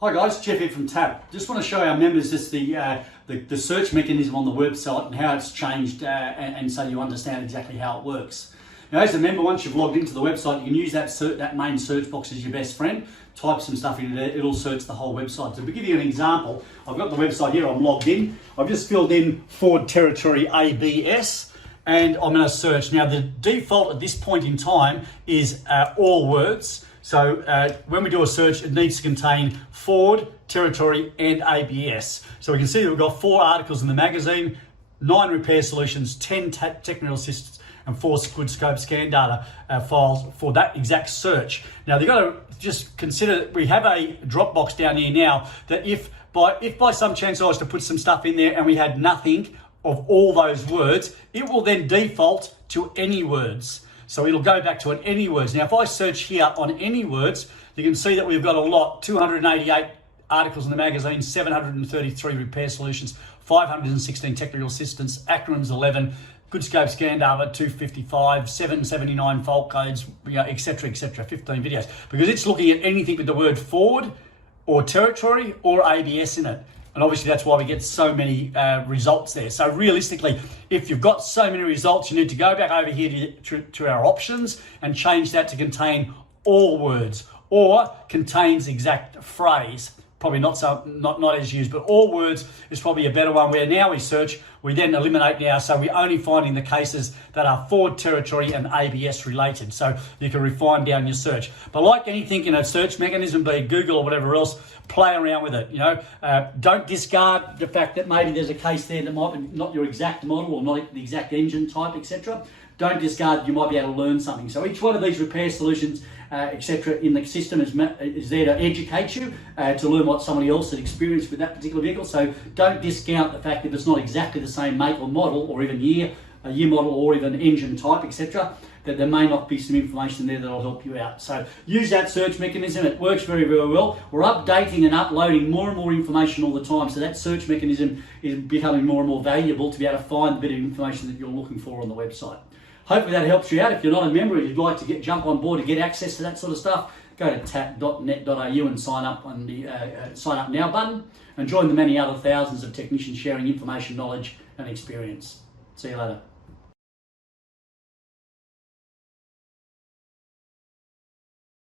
Hi guys, Jeff here from TaT. Just want to show our members just the search mechanism on the website and how it's changed and so you understand exactly how it works. Now as a member, once you've logged into the website, you can use that main search box as your best friend. Type some stuff in there, it'll search the whole website. So to give you an example, I've got the website here, I'm logged in. I've just filled in Ford Territory ABS and I'm going to search. Now the default at this point in time is all words. So when we do a search, it needs to contain Ford, Territory and ABS. So we can see that we've got 4 articles in the magazine, 9 repair solutions, 10 technical assistance and 4 good scope scan data files for that exact search. Now they've got to just consider that we have a Dropbox down here now that if by some chance I was to put some stuff in there and we had nothing of all those words, it will then default to any words. So it'll go back to an any words. Now, if I search here on any words, you can see that we've got a lot, 288 articles in the magazine, 733 repair solutions, 516 technical assistance, acronyms 11, good scope scan data 255, 779 fault codes, etc., 15 videos. Because it's looking at anything with the word Ford or Territory or ABS in it. And obviously that's why we get so many results there. So realistically, if you've got so many results, you need to go back over here to our options and change that to contain all words or contains exact phrase. Probably not as used, but all words is probably a better one where now we search, we then eliminate now. So we're only finding the cases that are Ford, Territory and ABS related. So you can refine down your search. But like anything in a search mechanism, be it Google or whatever else, play around with it. Don't discard the fact that maybe there's a case there that might be not your exact model or not the exact engine type, etc. Don't discard, you might be able to learn something. So each one of these repair solutions, etc. in the system is there to educate you, to learn what somebody else had experienced with that particular vehicle. So don't discount the fact that it's not exactly the same make or model or even year model or even engine type, etc. that there may not be some information there that'll help you out. So use that search mechanism. It works very, very well. We're updating and uploading more and more information all the time. So that search mechanism is becoming more and more valuable to be able to find the bit of information that you're looking for on the website. Hopefully that helps you out. If you're not a member and you'd like to jump on board to get access to that sort of stuff, go to tat.net.au and sign up on the sign up now button and join the many other thousands of technicians sharing information, knowledge and experience. See you later.